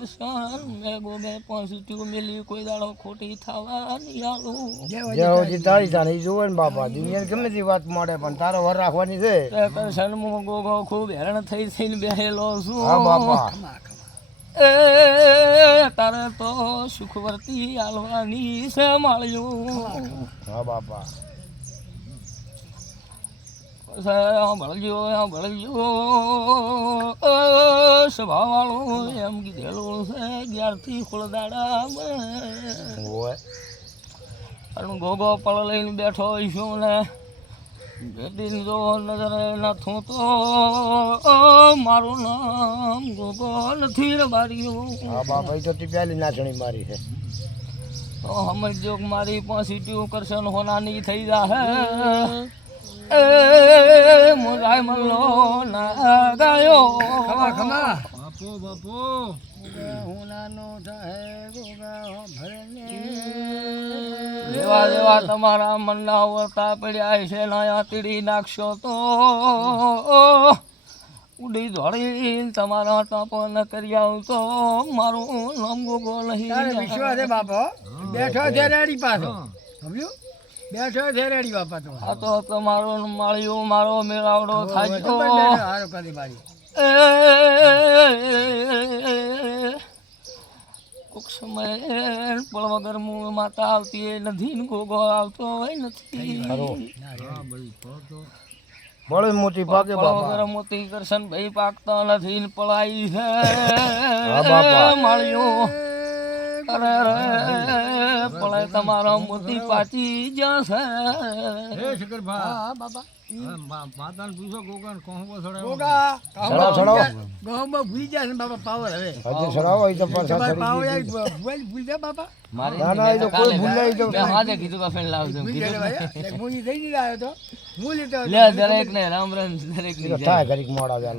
કરશન મેં ગોમે પોઝિટિવ મિલી કોઈ દાડો ખોટી થવા નહીં આલું જેવજી તારી જાને ઈ જોવે ને બાપા દુનિયા ગમે તે વાત મળે પણ તારો વર રાખવાની છે તે કરશન મો ગોગો ખૂબ હેરાન થઈ થઈને બેહેલો છું હા બાપા એ તારે તો સુખવર્તી આલવાની છે માળ્યું હા બાપા ભળજો સ્વભાવવાળું એમ કીધેલું છે 11થી ખોળદાડા ઓય અને ગોગો પળ લઈને બેઠો છું ને બેટીને જો નજર નાથું તો મારું નામ ગોગો નથી રે બાર્યું હા બાપા ઈ તો તી પહેલી નાચણી મારી છે તો સમજો કે મારી પોઝિટિવ કરશન હોનાની થઈ જાહે એ મોરાય મલ્લો ના ગાયો ખમા ખમા બાપો બાપો હુનાનો થાય ગોગા ભરને જેવા જેવા તમારા મનના વર્તા પડ્યા છે નયા તીડી નાખશો તો ઉડી દોડી તમારા તાપન કરી આવ તો મારું નામ ગોગો તારે નહીં વિશ્વાસ છે બાપા બેઠો છે રેડી પાછો સમજ્યું બેઠો છે રેડી બાપા તો આ તો તમારો માળિયો મારો મેળાવડો થાય તો હારો કરી મારી કોક સમય પળ વગર મું માતા આવતી એ નથી ને ગોગો આવતો હોય નથી હા ભાઈ તો બળે મોટી પાકે પળ બાપા વગર મોતી કરશન ભાઈ પાકતા નથી ને પળાઈ છે હા બાપા. માળિયો અરે રે પળાય તમારા મોતી પાછી જશે હે શંકરભા હા બાપા માતાને પૂછો ગોગાને કોણ બસડે ગોગા ચડાવો, ચડાવો ગામમાં ભૂલી જાય છે બાપા પાવર હવે હજી ચડાવો ઈ તો પરસાદ તમારે ચડી પાવર ગઈ. ભૂલી જાય બાપા મારી ના, ના, એ તો કોઈ ભૂલાઈ તો મેં હાથે કીધું કે ફેન લાવજો ભૂલી જાય કીધું. ભાઈ હું થઈ ગઈ આવ્યો તો ભૂલી તો લે દરેક ને રામ રામ દરેક ઈ તો ની થાય ઘડીક મોડા ચાલુ